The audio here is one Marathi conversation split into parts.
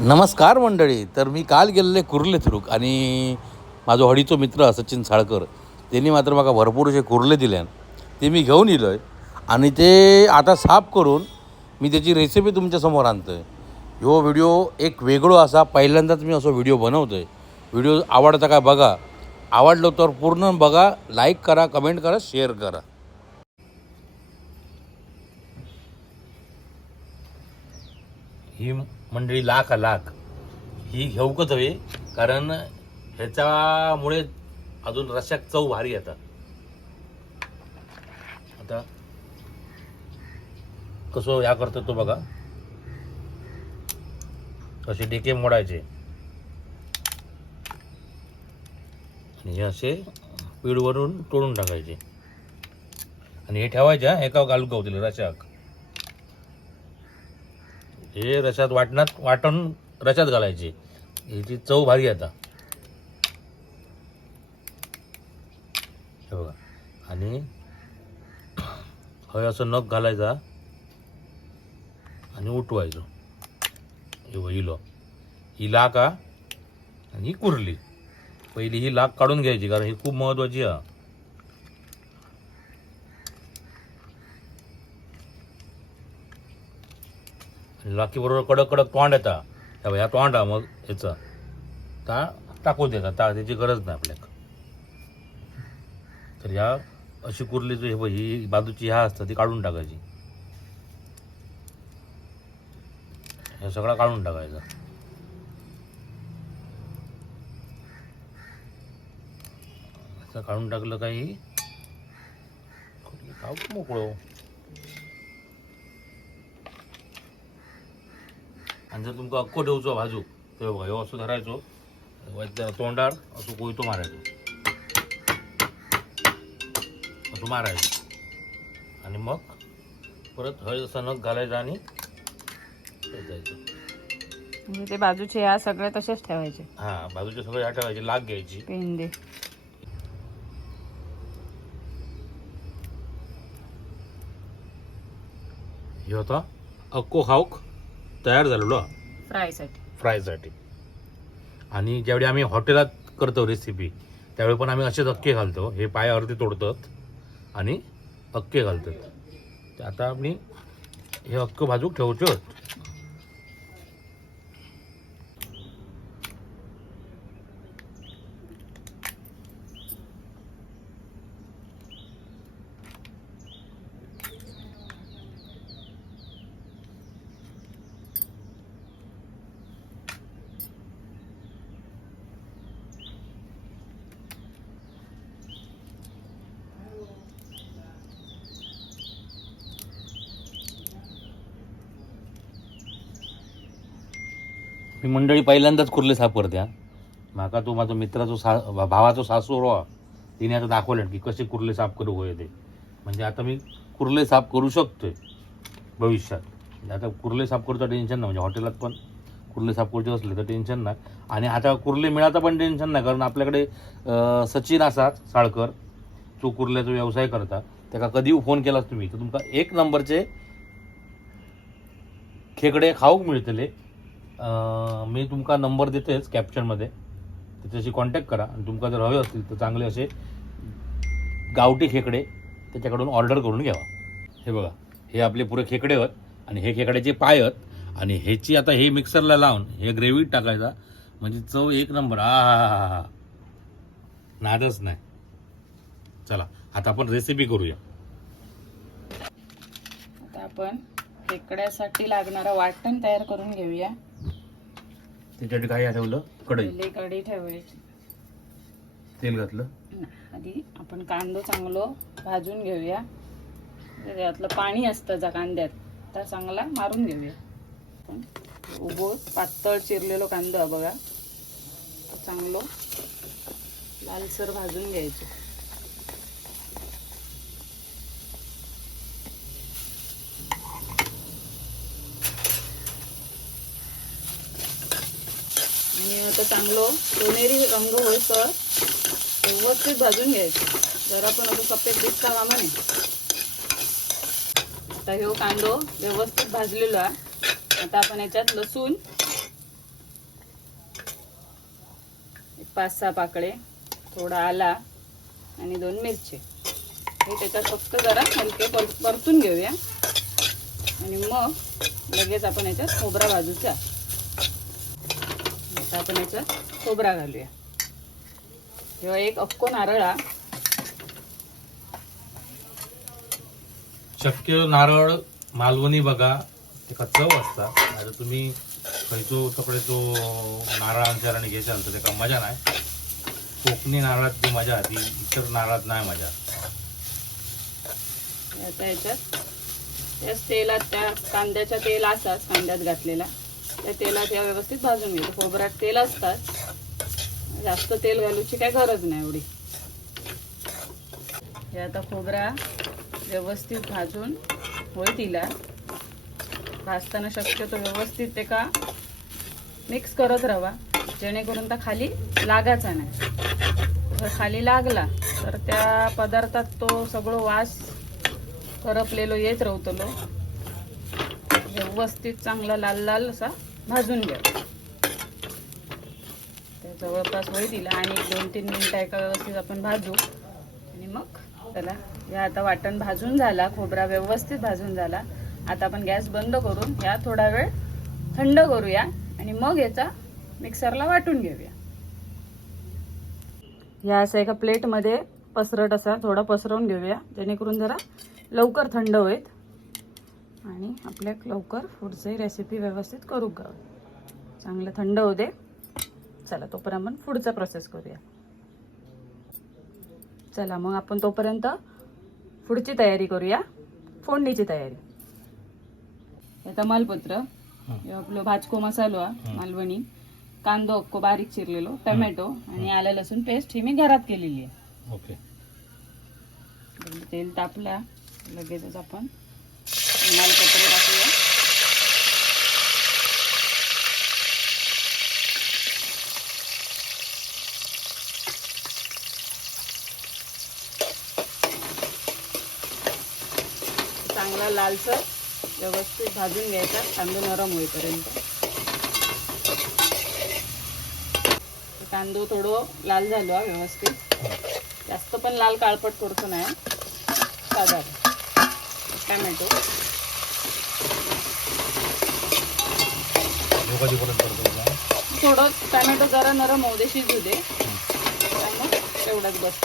नमस्कार मंडळी. तर मी काल गेलेले कुर्ले थ्रुक आणि माझो हडीचो मित्र सचिन साळकर त्यांनी मात्र माका भरपूर असे कुर्ले दिल्यान ते मी घेऊन येलो आहे आणि ते आता साफ करून मी त्याची रेसिपी तुमच्यासमोर आणतो आहे ह्यो व्हिडिओ एक वेगळो असा पहिल्यांदाच मी असो व्हिडिओ बनवतो आहे व्हिडिओ आवडता काय बघा. आवडलो तर पूर्ण बघा लाईक करा कमेंट करा शेअर करा. ही मंडळी लाख लाख. ही घेऊकच हवी कारण ह्याच्यामुळे अजून रश्यात चव भारी येतात. आता कसं या करतो तो बघा. कसे डेके मोडायचे. आणि हे असे पीडवरून तोडून टाकायचे. आणि हे ठेवायच्या एका गालू गवतील रशाक हे रशात वाटणात वाटण रशात घालायची. याची चव भारी आता. हे बघा. आणि हय असं नख घालायचा आणि उठवायचो. हे ही लाक हा. आणि ही कुरली. पहिली ही लाक काढून घ्यायची कारण ही खूप महत्वाची आहे. लाकी बरोबर कडक कडक तोंड येता. त्या ह्या तोंडा मग याचा. ता टाकून देता ता त्याची गरज नाही आपल्याक तर ह्या अशी कुरली जो हे ही बाजूची ह्या असतं ती काढून टाकायची. हे सगळं काढून टाकायचं. असं काढून टाकलं काही? मोकळं आणि जर तुमका अक्को ठेवचो भाजूक तर बघा ह्यो असं धरायचो तोंडार असं कोयतो मारायचो. असं मारायचं. आणि मग परत हळ असा नख घालायचा आणि जायचं. म्हणजे ते बाजूचे या सगळे तसेच ठेवायचे. हा बाजूचे सगळे ह्या ठेवायचे लाग घ्यायची. पेंदे हे होता अक्को खाऊक तयार झालेलो. फ्रायसाठी. फ्रायसाठी. आणि ज्यावेळी आम्ही हॉटेलात करतो रेसिपी त्यावेळी पण आम्ही असेच अक्के घालतो. हे पाय अर्धे तोडतात आणि अक्के घालतात. आता आम्ही हे अक्क भाजूक ठेवतो ही मंडळी पहिल्यांदाच कुर्ले साफ करत्या हा. म्हाका तो माझा मित्राचो सा भावाचो सासू रो तिने आता दाखवलं की कसे कुर्ले साफ करू होय ते. म्हणजे आता मी कुर्ले साफ करू शकतोय भविष्यात. म्हणजे आता कुर्ले साफ करतो टेन्शन नाही म्हणजे हॉटेलात पण कुर्ले साफ करूचे असले तर टेन्शन नाही. आणि आता कुर्ले मिळाचं पण टेन्शन नाही कारण आपल्याकडे सचिन आसात साळकर तो कुर्ल्याचा व्यवसाय करता त्याका कधी फोन केलास तुम्ही तर तुमका एक नंबरचे खेकडे खाऊक मिळतले मी तुमका नंबर देतेच कॅप्शनमध्ये त्याच्याशी कॉन्टॅक्ट करा. आणि तुमका जर हवे असतील तर चांगले असे गावठी खेकडे त्याच्याकडून ऑर्डर करून घ्यावा. हे बघा हे आपले पुरे खेकडे आहेत आणि हे खेकड्याचे पाय आहेत. आणि ह्याची आता हे मिक्सरला लावून हे ग्रेव्हीत टाकायचा. म्हणजे चव एक नंबर. आ हा हा हा नादच नाही. चला आता आपण रेसिपी करूया. आता आपण खेकड्यासाठी लागणारं वाटण तयार करून घेऊया. त्याच्यासाठी काय ठेवलं? कढई. पहिली ठेवायची. तेल घातलं? आधी आपण कांदो चांगलो भाजून घेऊया. त्यातलं पाणी असतं जा कांद्यात तर चांगला मारून घेऊया. आपण उभो पातळ चिरलेलो कांदा बघा. तो चांगलो लालसर भाजून घ्यायचो आणि आता चांगलं सोनेरी रंग होईसर व्यवस्थित भाजून घ्यायचं. जरा पण असं सफेद दिसता कामा नाही आता ह्यो हो कांदो व्यवस्थित भाजलेलो आहे. आता आपण याच्यात लसूण पाच सहा पाकळे थोडा आला आणि दोन मिरची. हे त्याच्यात फक्त जरा हलके पर परतून घेऊया. आणि मग लगेच आपण याच्यात खोबरा भाजूचा. आता आपण याच्यात खोबरा घालूया. जेव्हा एक अक्को नारळा. शक्य नारळ मालवणी बघा ते चव असता आता तुम्ही खंयचो तकडे तो नारळ आणशाल आणि घेशाल तर त्याका मजा नाही. कोकणी नारळात जी मजा आहे ती इतर नारळात नाही मजा. आता याच्यात त्याच तेलात त्या कांद्याच्या तेल असाच कांद्यात घातलेला. त्या तेलात या व्यवस्थित भाजून घेतो. खोबऱ्यात तेल असतात. जास्त तेल घालूची काय गरज नाही एवढी. हे आता खोबरा व्यवस्थित भाजून होय तिला. भाजताना शक्यतो व्यवस्थित ते का मिक्स करत राहा. जेणेकरून त्या खाली लागायचा नाही. जर खाली लागला तर त्या पदार्थात तो सगळं वास करपलेलो येत राहतलो व्यवस्थित चांगला लाल लाल असा भाजून घ्या. तर जवळपास होई दिला आणि दोन तीन मिनटं एका व्यवस्थित आपण भाजू. आणि मग त्याला ह्या आता वाटण भाजून झाला खोबरा व्यवस्थित भाजून झाला. आता आपण गॅस बंद करून ह्या थोडा वेळ थंड करूया आणि मग याचा मिक्सरला वाटून घेऊया. ह्या असं एका प्लेटमध्ये पसरट असा थोडा पसरवून घेऊया जेणेकरून जरा लवकर थंड होईल. आणि आपल्या लवकर पुढची रेसिपी व्यवस्थित करू ग चांगलं थंड होऊ दे. चला तोपर्यंत आपण पुढचा प्रोसेस करूया. चला मग आपण तोपर्यंत पुढची तयारी करूया. फोडणीची तयारी. हे तमालपत्र हे. आपलं भाजको मसालो. मालवणी. कांदो अक्को बारीक चिरलेलो टमॅटो आणि आलं लसूण पेस्ट ही मी घरात केलेली आहे. ओके. तेल तापला लगेचच आपण तमालपत्र टाकूया चांगला लालसर व्यवस्थित भाजून घ्यायचा कांदो नरम होईपर्यंत. कांदो थोडं लाल झालो व्यवस्थित. जास्त पण लाल काळपट करतो नाही साधारण. टमॅटो. कधीपर्यंत करतो थोडं टोमॅटो जरा नरम होऊ दे शिजू दे त्यामुळे तेवढाच बस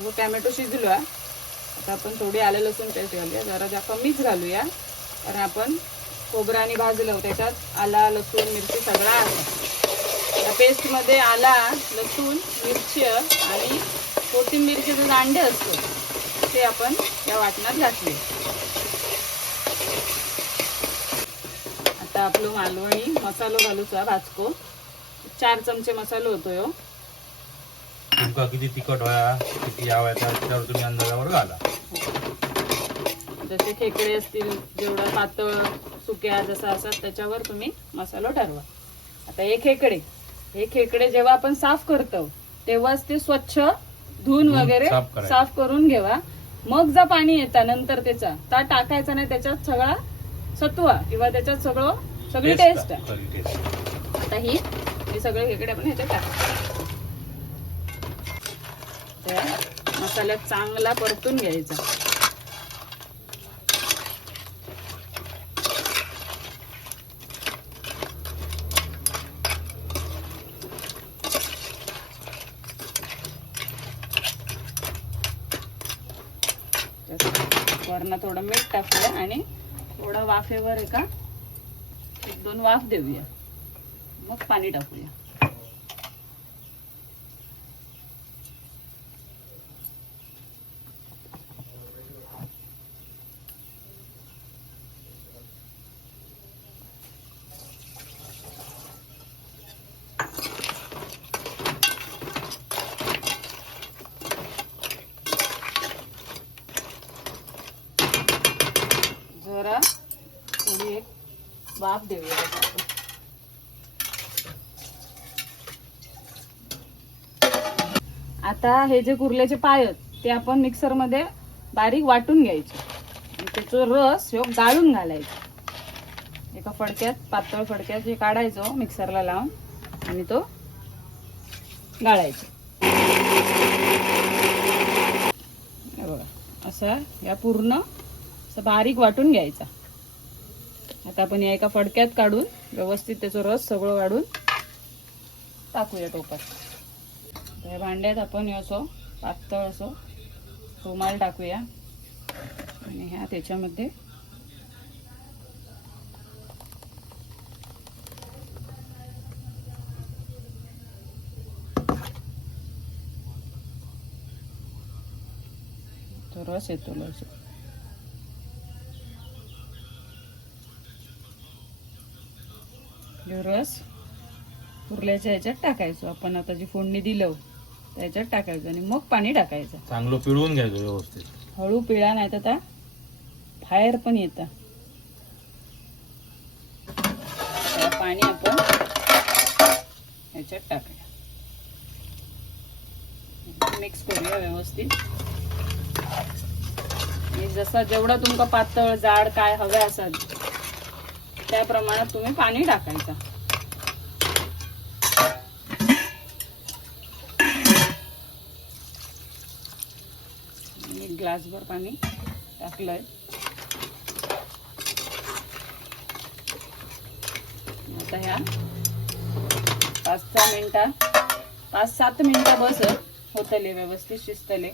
मग टॅमॅटो शिजलो आता आपण थोडी आले लसूण पेस्ट घालूया. जरा जा कमीच घालूया. कारण आपण खोबरं आणि भाजलं त्याच्यात आला लसूण मिरची सगळा आहे त्या पेस्टमध्ये आला लसूण मिरची आणि कोथिंबीरचे जे दांडे असतो ते आपण या वाटणात घातले. आता आपलं मालवणी मसालो घालूचा भाजको चार चमचे मसालो होतो ह्यो तुमका किती तिखट व्हाया किती यावं त्याच्यावर तुम्ही अंदाजावर घाला. जसे खेकडे असतील जेवढं पातळ सुक्या जसं असतात त्याच्यावर तुम्ही मसालो ठरवा. आता हे खेकडे हे खेकडे जेव्हा आपण साफ करतो तेव्हाच ते स्वच्छ धुवून वगैरे साफ. साफ करून घेवा. मग जा पाणी येतं नंतर त्याचा. ता टाकायचा नाही त्याच्यात सगळा सत्वा. किंवा त्याच्यात सगळं सगळी टेस्ट आहे आता ही हे सगळे खेकडे आपण ह्याच्यात त्या मसाल्यात चांगला परतून घ्यायचा. वरनं थोडं मीठ टाकूया आणि थोडं वाफेवर एका एक दोन वाफ देऊया. मग पाणी टाकूया. जरा थोडी एक वाफ देऊया आता हे जे कुर्ल्याचे पाय आहेत ते आपण मिक्सरमध्ये बारीक वाटून घ्यायचे. आणि त्याचा रस हे गाळून घालायचा. एका फडक्यात पातळ फडक्यात हे काढायचो मिक्सरला लावून आणि तो गाळायचा. हे बघा असा या पूर्ण असं बारीक वाटून घ्यायचा. आता आपण या एका फडक्यात काढून व्यवस्थित त्याचं रस सगळं काढून टाकूया टोपात. तर या भांड्यात आपण असो पातळ असो रुमाल टाकूया. आणि ह्या त्याच्यामध्ये रस येतो लस ह्यो रस उरल्याच्या ह्याच्यात टाकायचो. आपण आता जी फोडणी दिलं त्याच्यात टाकायचं आणि मग पाणी टाकायचं. चांगलं पिळवून घ्यायचं व्यवस्थित. हळू पिळा नाही तर बाहेर पण येतं. पाणी आपण ह्याच्यात टाकूया. मिक्स करूया व्यवस्थित. आणि जसा जेवढा तुमका पातळ जाड काय हवे असाल त्या प्रमाणात तुम्ही पाणी टाकायचं. ग्लासभर पाणी टाकलंय. आता ह्या पाच सहा मिनिटात पाच सात मिनिटं बस होतले व्यवस्थित शिजतले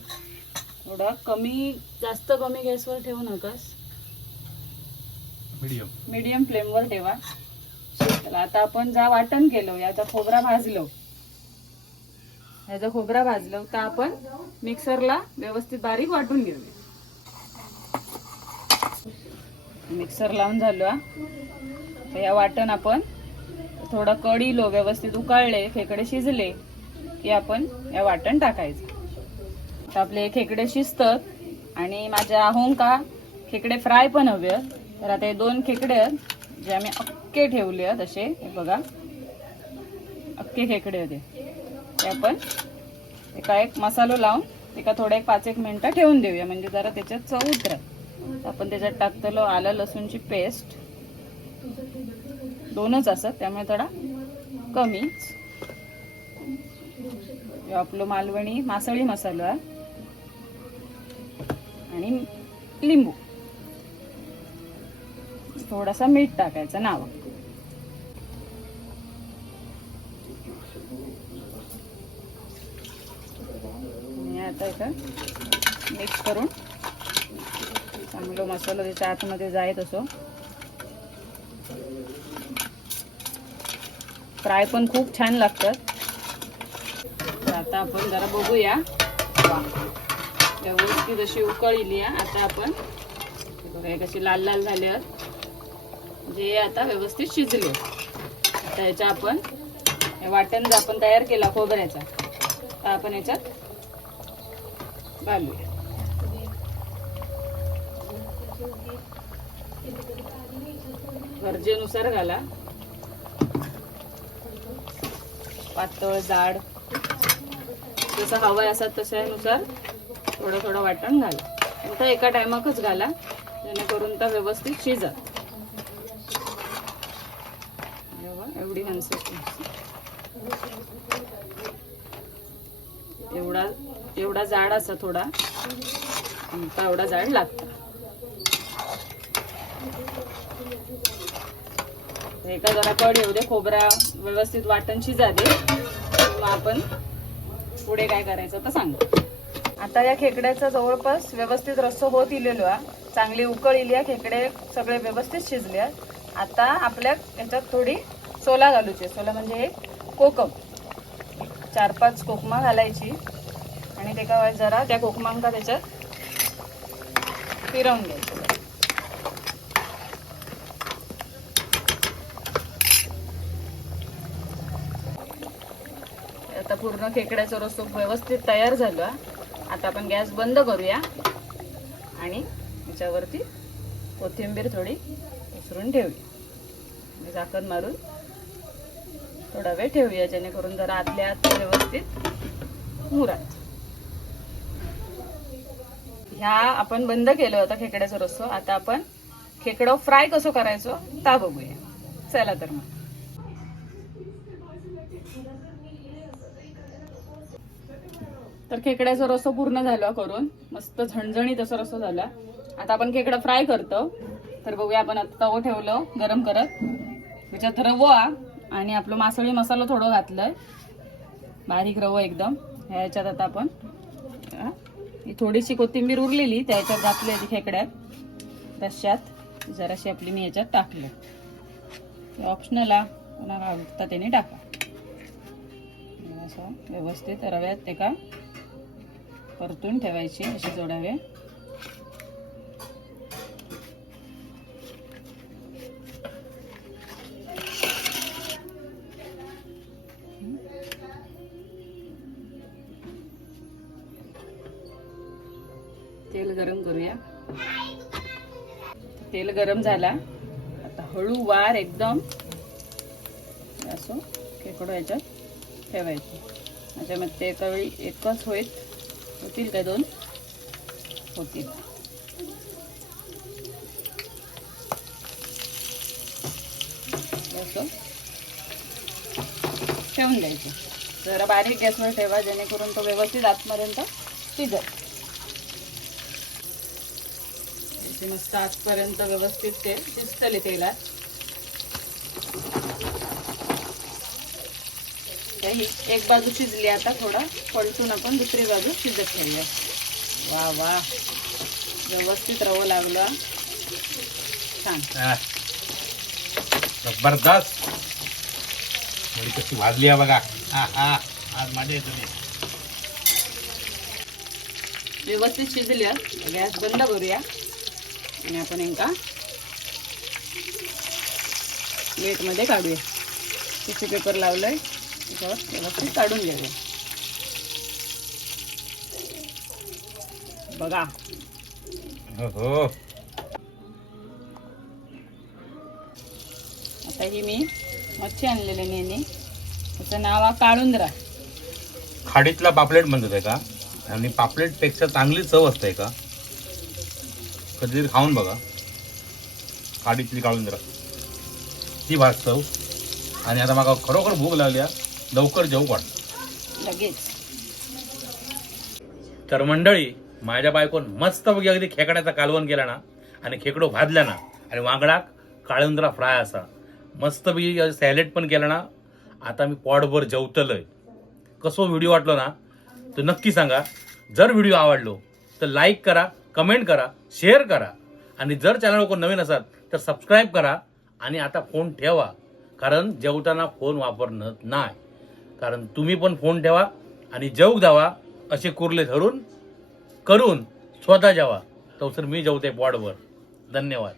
थोडा कमी जास्त कमी गॅसवर ठेवू नकास. मीडियम मीडियम फ्लेमवर ठेवा. आता आपण जा वाटण केलं याचा खोबरा भाजलो. याचा खोबरा भाजलं तर आपण मिक्सरला व्यवस्थित बारीक वाटून घेऊया. मिक्सर लावून झालो हा. तर या वाटण आपण थोडं कढीलो व्यवस्थित उकाळले खेकडे शिजले की आपण या वाटण टाकायचं. तर आपले खेकडे शिजतात आणि माझ्या का खेकडे फ्राय पण हवे आहेत. तर आता हे दोन खेकडे आहेत जे आम्ही अक्के ठेवले आहेत असे. हे बघा. अक्के खेकडे होते ते आपण एका एक मसालो लावून एका थोडा एक पाच एक मिनिटं ठेवून देऊया. म्हणजे जरा त्याच्यात चव उतरत आपण त्याच्यात टाकतलो आलं लसूणची पेस्ट. दोनच असत त्यामुळे थोडा कमीच. आपलं मालवणी मासळी मसालो. आहे आणि लिंबू. थोडासा मीठ टाकायचं नाव. आता इथं मिक्स करून चांगलं मसाला त्याच्या आतमध्ये जायत असो फ्राय पण खूप छान लागतात. तर आता आपण जरा बघूया. व्यवस्थित अशी उकळली आता आपण बघा कशी लाल लाल झाले आहेत जे आता व्यवस्थित शिजले. आता ह्याच्या आपण वाटण जर आपण तयार केला खोबऱ्याचा तर आपण याच्यात घालूया. गरजेनुसार घाला. पातळ जाड. जसं हवं असा तशानुसार थोडं थोडं वाटण घाला. आता एका टायमाकच घाला जेणेकरून तर व्यवस्थित शिजत एवढी माणसं एवढा एवढा जाड असा थोडा एवढा जाड लागतो. एका जरा कड येऊ दे खोबरा व्यवस्थित वाटण शिजा दे मग आपण पुढे काय करायचं तर सांगू. आता या खेकड्याचा जवळपास व्यवस्थित रस्सो होत इलेलो आहे चांगली उकळ इली आहे खेकडे सगळे व्यवस्थित शिजले आहेत आता आपल्या याच्यात थोडी सोला घालूची. सोला म्हणजे एक कोकम. चार पाच कोकमा घालायची. आणि त्याका जरा त्या कोकमांका त्याच्यात फिरवून घ्यायचं. आता पूर्ण खेकड्याचं रस्तो व्यवस्थित तयार झालं आता आपण गॅस बंद करूया. आणि त्याच्यावरती कोथिंबीर थोडी उसरून ठेवूया. झाकण मारून थोडा वेळ ठेवूया जेणेकरून जरा आतल्या आत व्यवस्थित मुरात. ह्या आपण बंद केलं होतं खेकड्याचा रस्सो. आता आपण खेकडं फ्राय कसं करायचो ता बघूया. चला तर मग. तर खेकड्याचा रस्सो पूर्ण झाला करून मस्त झणझणीत असा रस्सो झाला. आता आपण खेकडा फ्राय करतो. तर बघूया आपण आता तवं ठेवलं गरम करत. त्याच्यात रवा आणि आपलं मासळी मसाला थोडं घातलंय. बारीक रवं एकदम. ह्याच्यात आता आपण ही थोडीशी कोथिंबीर उरलेली त्याच्यात घातली ती खेकड्यात. रश्यात जराशी आपली मी याच्यात टाकलं. ऑप्शनल आ घालता त्याने टाका. असं व्यवस्थित रव्यात ते का परतून ठेवायची असे जोडावे. तेल गरम झाला. आता हळू वार एकदम. असं खेकडो याच्यात ठेवायचं. त्याच्यामध्ये एका वेळी एकच होईल. होतील काय दोन? होतील. असं. ठेवून द्यायचं. जरा बारीक गॅसवर ठेवा जेणेकरून तो व्यवस्थित आतपर्यंत शिजत ते मस्त आजपर्यंत व्यवस्थित ते शिजतले तेलात तर ही एक बाजू शिजली आता थोडा. पलटून आपण दुसरी बाजू शिजत ठेवूया. वा वा. व्यवस्थित रवं लागलं. छान. जबरदस्त. कशी भाजली आहे बघा. हा हा. आज माझे तुम्ही व्यवस्थित शिजली. गॅस बंद करूया. आणि आपण एका प्लेटमध्ये काढूया. टिश्यू पेपर लावलंय. त्याच्यावर व्यवस्थित काढून घेऊया. बघा. हो हो. आता ही मी मच्छी आणलेली नेहमी. त्याचं नाव आहे काळुंद्रा. खाडीतला पापलेट म्हणतात आहे का? आणि पापलेटपेक्षा चांगली चव असते का? कधीतरी खाऊन बघा. खाडीतली काढून जरा ती भात चव आणि आता मला खरोखर भूक लागली. लवकर जेवू लगेच. तर मंडळी माझ्या बायकोन मस्त बघी अगदी खेकड्याचा कालवण केला ना आणि खेकडो भाजला ना आणि वांगडा काळुंद्रा फ्राय असा. मस्त बी सॅलेड पण केला ना आता मी पॉटभर जेवतलंय. कसं व्हिडिओ वाटलो ना तर नक्की सांगा. जर व्हिडिओ आवडलो तर लाईक करा कमेंट करा शेअर करा. आणि जर चॅनल कोण नवीन असाल तर सबस्क्राईब करा आणि आता फोन ठेवा. कारण जेवताना फोन वापरणं नाही. कारण तुम्ही पण फोन ठेवा आणि जेवू द्यावा असे कुर्ले धरून करून स्वतः जेवा. तर मी जेवते पॉडवर धन्यवाद.